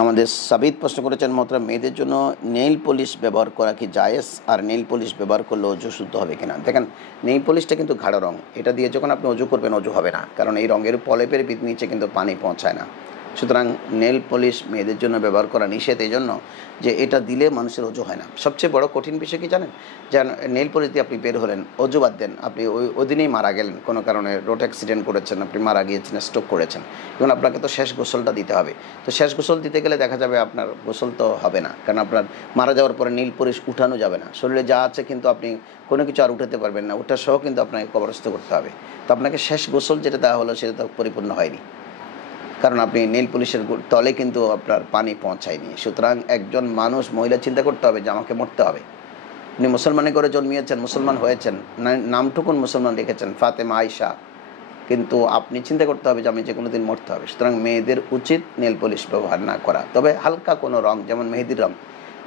আমাদের সাবিত প্রশ্ন করেছেন মোহতারাম, মেয়েদের জন্য নেইল পলিশ ব্যবহার করা কি জায়েজ, আর নেইল পলিশ ব্যবহার করলে অজু শুদ্ধ হবে কিনা? দেখেন, নেইল পলিশটা কিন্তু গাঢ় রং, এটা দিয়ে যখন আপনি অজু করবেন অজু হবে না, কারণ এই রঙের পলেপের নিচে কিন্তু পানি পৌঁছায় না। সুতরাং নেইল পলিশ মেয়েদের জন্য ব্যবহার করা নিষেধ, এই জন্য যে এটা দিলে মানুষের অজু হয় না। সবচেয়ে বড় কঠিন বিষয় কি জানেন? যে নেইল পলিশ দিয়ে আপনি বের হলেন, অজু বাদ দেন, আপনি ওই দিনেই মারা গেলেন, কোনো কারণে রোড অ্যাক্সিডেন্ট করেছেন, আপনি মারা গিয়েছেন, স্ট্রোক করেছেন, এবং আপনাকে তো শেষ গোসলটা দিতে হবে। তো শেষ গোসল দিতে গেলে দেখা যাবে আপনার গোসল তো হবে না, কারণ আপনার মারা যাওয়ার পরে নেইল পলিশ উঠানো যাবে না, শরীরে যা আছে কিন্তু আপনি কোনো কিছু আর উঠাতে পারবেন না, ওটা সহ কিন্তু আপনাকে কবরস্থ করতে হবে। তো আপনাকে শেষ গোসল যেটা দেওয়া হলো সেটা তো পরিপূর্ণ হয়নি, কারণ আপনি নেইল পলিশের তলে কিন্তু আপনার পানি পৌঁছায়নি। সুতরাং একজন মানুষ, মহিলা চিন্তা করতে হবে যে আমাকে মরতে হবে। আপনি মুসলমানে করে জন্মিয়েছেন, মুসলমান হয়েছেন, নামটুকুন মুসলমান রেখেছেন ফাতেমা আয়েশা, কিন্তু আপনি চিন্তা করতে হবে যে আমি যে কোনো দিন মরতে হবে। সুতরাং মেয়েদের উচিত নেল পলিশ ব্যবহার না করা, তবে হালকা কোনো রং, যেমন মেহেদির রং,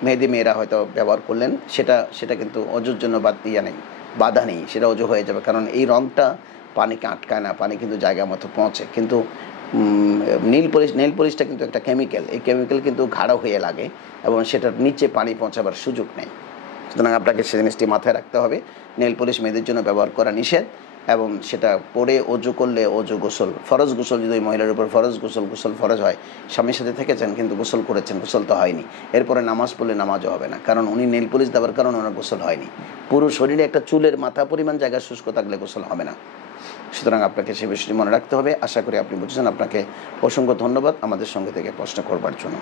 মেহেদি মেয়েরা হয়তো ব্যবহার করলেন, সেটা কিন্তু অজুর জন্য বাধা নেই, সেটা অজু হয়ে যাবে, কারণ এই রংটা পানিকে আটকায় না, পানি কিন্তু জায়গা মতো পৌঁছে। কিন্তু নেল পলিশটা কিন্তু একটা কেমিক্যাল, এই কেমিক্যাল কিন্তু গাঢ় হয়ে লাগে এবং সেটার নিচে পানি পৌঁছাবার সুযোগ নেই। সুতরাং আপনাকে সে জিনিসটি মাথায় রাখতে হবে, নেল পলিশ মেয়েদের জন্য ব্যবহার করা নিষেধ, এবং সেটা পরে অজু করলে অজু গোসল, ফরজ গোসল, যদি মহিলার উপর ফরজ গোসল ফরজ হয়, স্বামীর সাথে থেকেছেন কিন্তু গোসল করেছেন, গোসল তো হয়নি, এরপরে নামাজ পড়লে নামাজও হবে না, কারণ উনি নেল পলিশ দেওয়ার কারণে ওনার গোসল হয়নি। পুরো শরীরে একটা চুলের মাথা পরিমাণ জায়গা শুষ্ক থাকলে গোসল হবে না। সুতরাং আপনাকে সে বিষয়টি মনে রাখতে হবে। আশা করি আপনি বুঝেছেন। আপনাকে অসংখ্য ধন্যবাদ আমাদের সঙ্গে থেকে প্রশ্ন করবার জন্য।